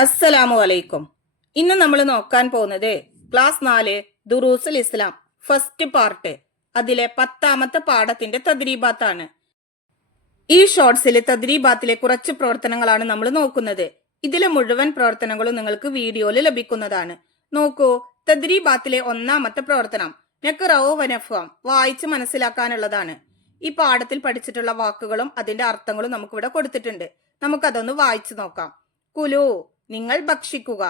അസ്സലാമു അലൈക്കും. ഇന്ന് നമ്മൾ നോക്കാൻ പോകുന്നത് ക്ലാസ് 4 ദുറൂസുൽ ഇസ്ലാം ഫസ്റ്റ് പാർട്ട്, അതിലെ 10ാമത്തെ പാഠത്തിന്റെ തദ്രീബാത്താണ്. ഈ ഷോർട്സിലെ തദ്രീബാത്തിലെ കുറച്ച് പ്രവർത്തനങ്ങളാണ് നമ്മൾ നോക്കുന്നത്. ഇതിലെ മുഴുവൻ പ്രവർത്തനങ്ങളും നിങ്ങൾക്ക് വീഡിയോയിൽ ലഭിക്കുന്നതാണ്. നോക്കൂ, തദ്രീബാത്തിലെ 1ാമത്തെ പ്രവർത്തനം നഖ്റഉ വനഫ്ഹം, വായിച്ച് മനസ്സിലാക്കാനുള്ളതാണ്. ഈ പാഠത്തിൽ പഠിച്ചിട്ടുള്ള വാക്കുകളും അതിന്റെ അർത്ഥങ്ങളും നമുക്കിവിടെ കൊടുത്തിട്ടുണ്ട്. നമുക്കതൊന്ന് വായിച്ചു നോക്കാം. കുലു, നിങ്ങൾ ഭക്ഷിക്കുക.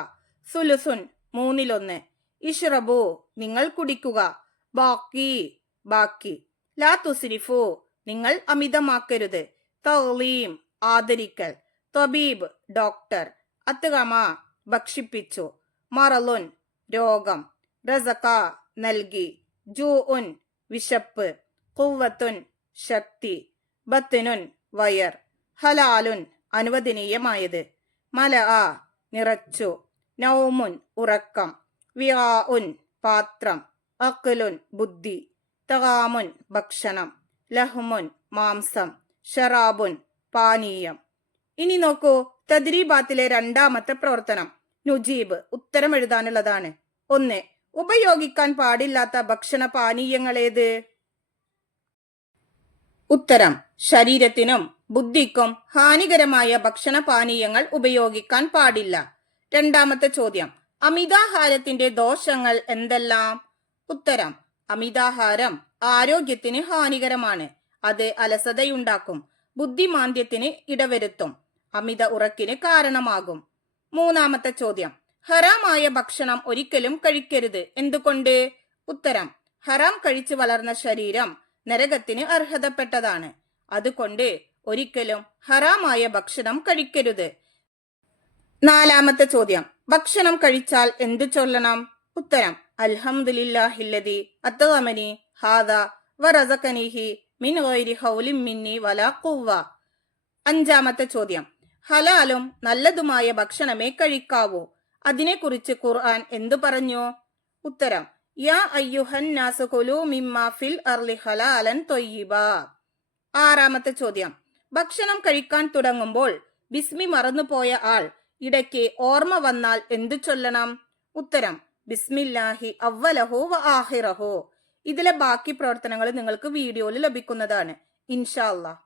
സുലുസുൻ, 1/3. ഇഷ്റബു, നിങ്ങൾ കുടിക്കുക. ബാക്കി, ബാക്കി. ലാ തുസ്രിഫു, നിങ്ങൾ അമിതമാക്കരുത്. തൗലീം, ആദരിക്കൽ. തബീബ്, ഡോക്ടർ. അത്ഗമ, ഭക്ഷിപ്പിച്ചു. മറലുൻ, രോഗം. റസക, നൽകി. ജൂഉൻ, വിശപ്പ്. ഖുവ്വത്തുൻ, ശക്തി. ബത്നുൻ, വയർ. ഹലാലുൻ, അനുവദനീയമായത്. മലഅ, നിറച്ചു. നൗമുൻ, ഉറക്കം. വിആഉൻ, പാത്രം. അഖ്ലുൻ, ബുദ്ധി. തഗാമുൻ, ഭക്ഷണം. ലഹ്മുൻ, മാംസം. ഷറാബുൻ, പാനീയം. ഇനി നോക്കൂ, തദ്രീബാത്തിലെ 2ാമത്തെ പ്രവർത്തനം നുജീബ്, ഉത്തരം എഴുതാനുള്ളതാണ്. 1. ഉപയോഗിക്കാൻ പാടില്ലാത്ത ഭക്ഷണ പാനീയങ്ങളേത്? ഉത്തരം, ശരീരത്തിനും ബുദ്ധിക്കും ഹാനികരമായ ഭക്ഷണ പാനീയങ്ങൾ ഉപയോഗിക്കാൻ പാടില്ല. 2ാമത്തെ ചോദ്യം, അമിതാഹാരത്തിന്റെ ദോഷങ്ങൾ എന്തെല്ലാം? ഉത്തരം, അമിതാഹാരം ആരോഗ്യത്തിന് ഹാനികരമാണ്. അത് അലസതയുണ്ടാക്കും, ബുദ്ധിമാന്ദ്യത്തിന് ഇടവരുത്തും, അമിത ഉറക്കിന് കാരണമാകും. 3ാമത്തെ ചോദ്യം, ഹറാമായ ഭക്ഷണം ഒരിക്കലും കഴിക്കരുത്. എന്തുകൊണ്ട്? ഉത്തരം, ഹറാം കഴിച്ചു വളർന്ന ശരീരം നരകത്തിന് അർഹതപ്പെട്ടതാണ്. അതുകൊണ്ട് ഒരിക്കലും ഹറാമായ ഭക്ഷണം കഴിക്കരുത്. 4ാമത്തെ ചോദ്യം, ഭക്ഷണം കഴിച്ചാൽ എന്തു ചൊല്ലണം? ഉത്തരം, അൽഹംദുലില്ലാഹില്ലദി അത്ഗമനി ഹാദാ വറസഖനിഹി മിൻ ഗൈരി ഹൗലിൻ മിന്നി വലാ ഖുവ്വ. 5ാമത്തെ ചോദ്യം, ഹലാലും നല്ലതുമായ ഭക്ഷണമേ കഴിക്കാവൂ. അതിനെക്കുറിച്ച് ഖുർആൻ എന്തു പറഞ്ഞു? ഉത്തരം, യാ അയ്യുഹൻ നാസു കുലൂ മിമ്മാ ഫിൽ അർളി ഹലാലൻ ത്വയ്യിബാ. 6ാമത്തെ ചോദ്യം, ഭക്ഷണം കഴിക്കാൻ തുടങ്ങുമ്പോൾ ബിസ്മി മറന്നുപോയ ആൾ ഇടയ്ക്ക് ഓർമ്മ വന്നാൽ എന്തു ചൊല്ലണം? ഉത്തരം, ബിസ്മില്ലാഹി അവ്വലഹു വ ആഖിറഹു. ഇതിലെ ബാക്കി പ്രവർത്തനങ്ങൾ നിങ്ങൾക്ക് വീഡിയോയിൽ ലഭിക്കുന്നതാണ്. ഇൻഷാ അല്ലാഹ്.